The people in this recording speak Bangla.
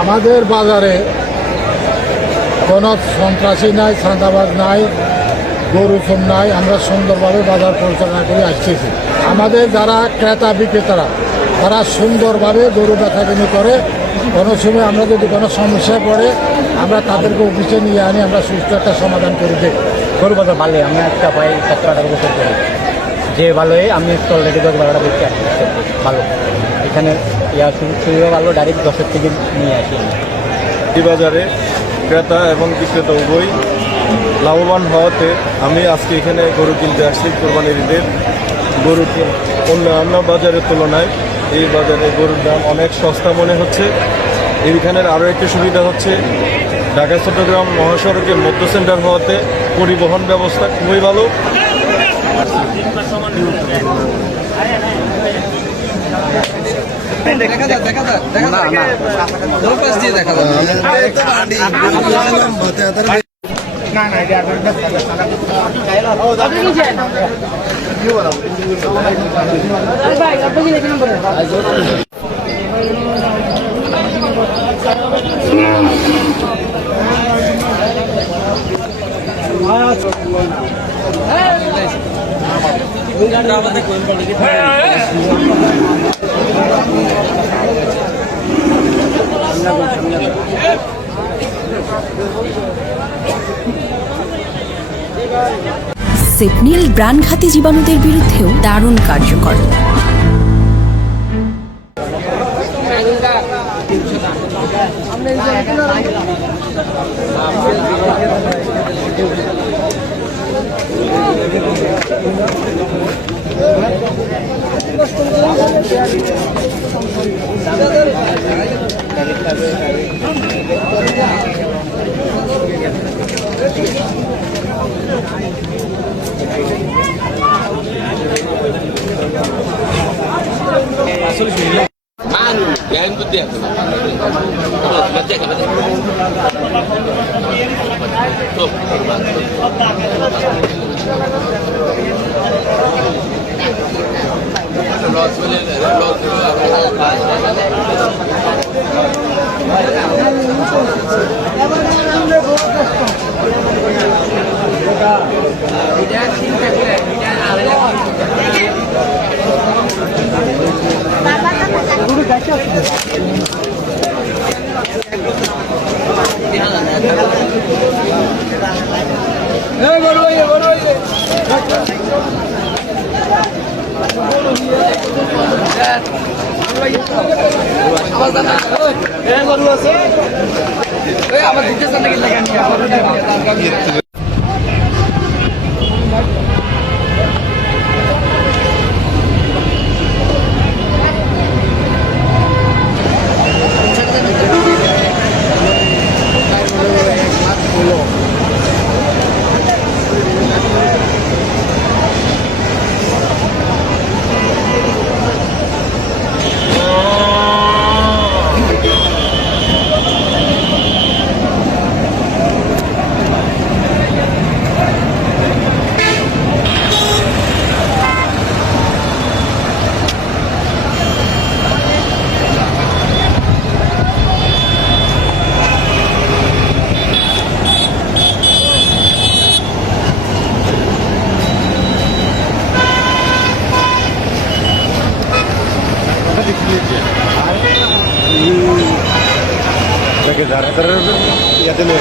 আমাদের বাজারে কোনো সন্ত্রাসী নাই, চাঁদাবাজ নাই, গরু চোর নাই। আমরা সুন্দরভাবে বাজার পরিচালনা করে আসতেছি। আমাদের যারা ক্রেতা বিক্রেতারা তারা সুন্দরভাবে গরু বেচাকেনি করে। কোনো সময় আমরা যদি কোনো সমস্যায় পড়ে আমরা তাদেরকে অফিসে নিয়ে আনি, আমরা সুস্থ একটা সমাধান করে দিই। গরু বাজার ভালো, আমি একটা পাই 17-18 বছর করি, যে ভালোই আমি অলরেডি 10-12টা বেশি আসছি। ভালো এখানে সুবিধা ভালো, ডাইরেক্ট 10-এর থেকে নিয়ে আসি। এই বাজারে ক্রেতা এবং বিক্রেতা উভয় লাভবান হওয়াতে আমি আজকে এখানে গরু কিনতে আসছি। কোরবানির ঈদের গরু অন্য বাজারের তুলনায় এই বাজারে গরুর দাম অনেক সস্তা মনে হচ্ছে। এইখানের আরও একটি সুবিধা হচ্ছে ঢাকা চট্টগ্রাম মহাসড়কের মধ্য সেন্টার হওয়াতে পরিবহন ব্যবস্থা খুবই ভালো। সেপনিল প্রাণঘাতী জীবাণুদের বিরুদ্ধেও দারুণ কার্যকর। যারা ইয়াতে নিয়ে